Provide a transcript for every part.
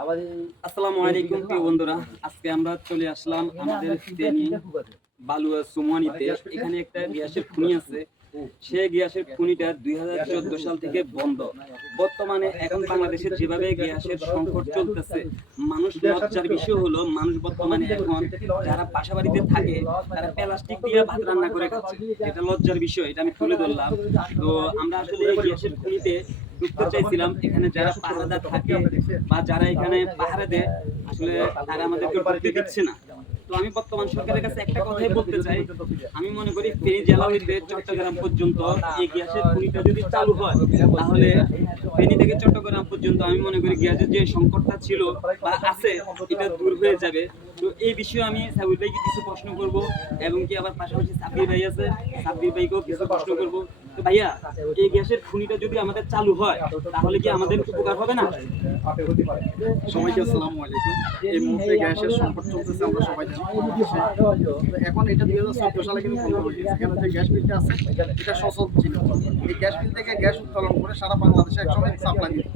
আসসালামু আলাইকুম প্রিয় বন্ধুরা, আজকে আমরা চলে আসলাম আমাদের ফেনী বালুয়া সুমনিতে। এখানে একটা গ্যাসের খনি আছে। সেই গ্যাসের খনিটা 2014 সাল থেকে বন্ধ। বর্তমানে এখন বাংলাদেশে যেভাবে গ্যাসের সংকট চলতেছে, মানুষ লজ্জার বিষয় হলো মানুষ বর্তমানে এখন যারা বাসা বাড়িতে থাকে তারা প্লাস্টিক দিয়ে ভাত রান্না করে খাচ্ছে। এটা লজ্জার বিষয়, এটা আমি তুলে ধরলাম। তো আমরা আসলে এই গ্যাসের খনিতে ঢুকতে চাইছিলাম। এখানে যারা পাহারাদার থাকে বা যারা এখানে পাহারা দেয়, আসলে তারা আমাদেরকে ঢুকতে দিচ্ছে না। তো আমি বর্তমান সরকারের কাছে একটা কথাই বলতে চাই, আমি মনে করি ফেনী জেলা হইতে চট্টগ্রাম পর্যন্ত এই গ্যাসের খনিটা যদি চালু হয়, তাহলে ফেনী থেকে চট্টগ্রাম পর্যন্ত আমি মনে করি গ্যাসের যে সংকটটা ছিল বা আছে, এটা দূর হয়ে যাবে। তো এই বিষয়ে আমি সাবির ভাইকে কিছু প্রশ্ন করব, এবং কি আবার পাশাপাশি সাব্বির ভাই আছে, সাব্বির ভাইকেও কিছু প্রশ্ন করব। তো ভাইয়া, এই গ্যাসের খনিটা যদি আমাদের চালু হয়, তাহলে কি আমাদের উপকার হবে না? সবাইকে আসসালামু আলাইকুম। এই মুহূর্তে গ্যাসের সংকট চলতেছে, আমরা সবাই জানি। এখন এটা 2014 সালে কিন্তু বন্ধ হয়ে গেছে। এখানে যে গ্যাস বিলটা আছে এটা সচল ছিল। এই গ্যাস বিল থেকে গ্যাস উত্তোলন করে সারা বাংলাদেশে একসময় সাপ্লাই দিত।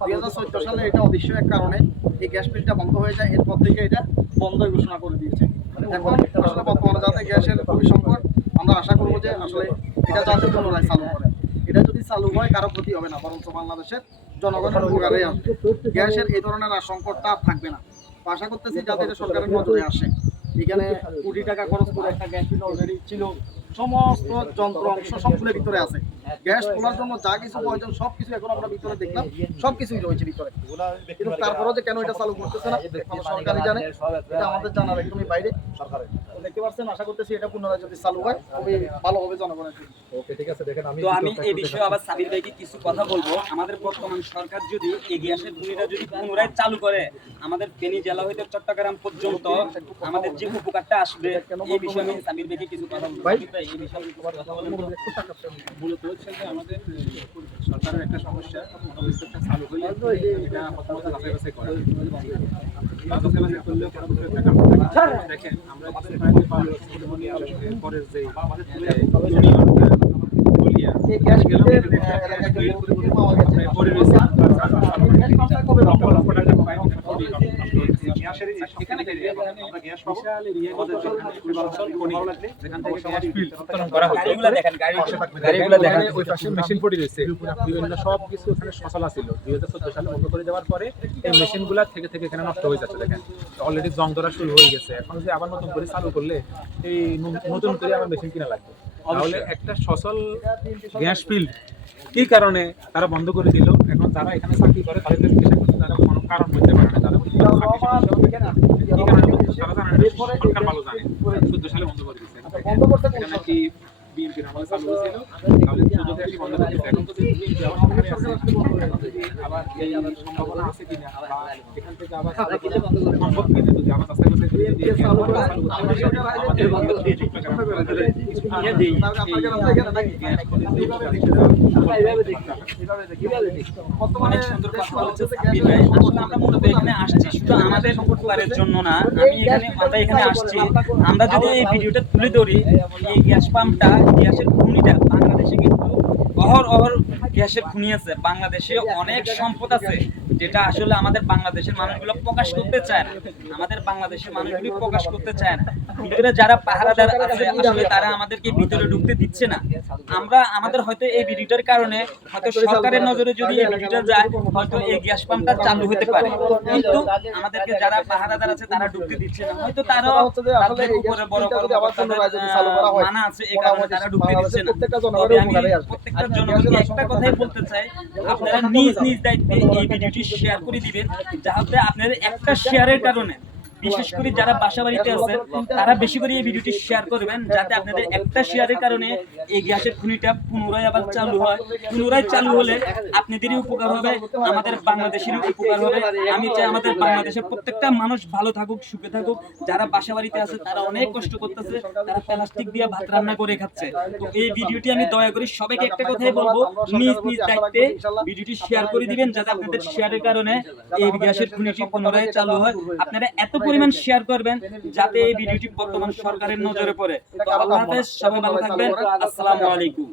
2014 সালে এটা অদৃশ্য এক কারণে এই গ্যাস বিলটা বন্ধ হয়ে যায়। এরপর থেকে এটা বন্ধ ঘোষণা করে দিয়েছে। এখন আসলে বর্তমানে যাতে গ্যাসের খুবই সংকট, আমরা আশা করবো যে আসলে এটা যাতে পুনরায় চালু করে। এটা যদি চালু হয় কারো ক্ষতি হবে না, বরঞ্চ বাংলাদেশের জনগণের উপকারে আসবে। গ্যাসের এই ধরনের আর সংকটটা থাকবে না। আশা করতেছি যাতে এটা সরকারের নজরে আসে। এখানে কোটি টাকা খরচ করে একটা গ্যাস বিল অলরেডি ছিল, সমস্ত যন্ত্র অংশ সবগুলোর ভিতরে আছে। গ্যাস খোলার জন্য যা কিছু প্রয়োজন সবকিছু এখন আমরা ভিতরে দেখলাম, সবকিছুই রয়েছে ভিতরে। কিন্তু তারপরেও যে কেন এটা চালু করতেছে না, সরকারই জানে। এটা আমাদের জানার একদমই বাইরে সরকারের। দেখতে পাচ্ছেন, আশা করতেছি এটা পুনরায় যদি চালু হয় তবে ভালো হবে জনগণের জন্য। ওকে, ঠিক আছে। দেখেন, তো আমি এই বিষয়ে আবার সাবির ভাইকে কিছু কথা বলবো। আমাদের বর্তমান সরকার যদি এই গ্যাসের খনিটা যদি পুনরায় চালু করে, আমাদের ফেনী জেলা হইতে চট্টগ্রাম পর্যন্ত আমাদের যে উপকারটা আসবে, এই বিষয়ে আমি সাবির ভাইকে কিছু কথা বলবো। ভাই, এই বিষয়ে কথা বলেন তো। মূলত হচ্ছে যে আমাদের সরকারের একটা সমস্যা, মনোবিশ্বাসটা চালু হলে এটা প্রথমত যাচাই বাছাই করা। যাচাই বাছাই করলেও পরবর্তী একটা কাম থাকে। দেখেন, আমরা পরের যে এই গ্যাস বিলের পরিবেশ সবকিছু এখানে সচলা ছিল। 2014 সালে বন্ধ করে দেওয়ার পরে এই মেশিনগুলা থেকে থেকে এখানে নষ্ট হয়ে যাচ্ছে। দেখেন, অলরেডি জং ধরা শুরু হয়ে গেছে। এখন যে আবার নতুন করে চালু করলে এই নতুন করে আবার মেশিন কিনা লাগবে। তাহলে একটা সচল গ্যাস ফিল্ড কি কারণে তারা বন্ধ করে দিল? এখন যারা এখানে চাকরি করে তাদের জিজ্ঞাসা করছে, তারা কোনো কারণ বলতে পারে না। তারা কি কারণে তারা জানে না, সরকার ভালো জানে। 14 সালে বন্ধ করে দিচ্ছে। এটা নাকি বিএনপির আমলে চালু হয়েছিল, তাহলে সুযোগ আসি বন্ধ করে দিচ্ছে। এখন তো বিএনপি আবার সরকারে আছে, আবার এই সম্ভাবনা আছে কিনা বা এখান থেকে আবার সম্ভব কিনা, যদি আবার যাচাই বাছাই করে যদি চালু করতে পারে, আমাদের বন্ধ দিয়ে চট্টগ্রাম অনেক সুন্দর কথা বলেছে সাব্বির ভাই। আসলে আমরা মূলত এখানে আসছি শুধু আমাদের উপকারের জন্য না। আমরা এখানে আসছি, আমরা যদি এই ভিডিওটা তুলে ধরি, এই গ্যাস পাম্পটা, গ্যাসের খনিটা বাংলাদেশে কিন্তু অহর গ্যাসের খনি আছে। বাংলাদেশে অনেক সম্পদ আছে, যেটা আসলে আমাদের বাংলাদেশের মানুষগুলো প্রকাশ করতে চায় না। আমাদের বাংলাদেশের মানুষগুলো প্রকাশ করতে চায় না। ভিতরে যারা পাহারাদার আছে, আসলে তারা আমাদেরকে ভিতরে ঢুকতে দিচ্ছে না। আমরা আমাদের হয়তো এই ভিডিওটার কারণে হয়তো সরকারের নজরে যদি এই ভিডিওটা যায়, হয়তো এই গ্যাস পাম্পটা চালু হতে পারে। কিন্তু আমাদেরকে যারা পাহারাদার আছে তারা ঢুকতে দিচ্ছে না। হয়তো তারাও তাদের উপরে বড় মানা আছে, এই কারণে তারা ঢুকতে দিচ্ছে না। তবে আমি প্রত্যেকটা জনগণকে একটা কথাই বলতে চাই, আপনারা নিজ নিজ দায়িত্বে এই ভিডিওটি শেয়ার করে দিবেন, যাতে আপনাদের একটা শেয়ারের কারণে, বিশেষ করে যারা বাসা বাড়িতে আছেন তারা বেশি করে এই ভিডিওটি শেয়ার করবেন, যাতে আপনাদের একটা শেয়ারের কারণে এই গ্যাসের খনিটা পুনরায় আবার চালু হয়। পুনরায় চালু হলে আপনাদেরই উপকার হবে, আমাদের বাংলাদেশেরই উপকার হবে। আমি চাই আমাদের বাংলাদেশের প্রত্যেকটা মানুষ ভালো থাকুক, সুখে থাকুক। যারা বাসা বাড়িতে আছে তারা অনেক কষ্ট করতেছে, তারা প্লাস্টিক দিয়ে ভাত রান্না করে খাচ্ছে। তো এই ভিডিওটি আমি দয়া করে সবাইকে একটা কথাই বলবো, নিজ নিজ দায়িত্বে ভিডিওটি শেয়ার করে দিবেন, যাতে আপনাদের শেয়ারের কারণে এই গ্যাসের খনিটি পুনরায় চালু হয়। আপনারা এত পরিমাণ শেয়ার করবেন যাতে এই ভিডিওটি বর্তমান সরকারের নজরে পড়ে। তো আল্লাহ হাফেজ, সবাই ভালো থাকবেন। আসসালামু আলাইকুম।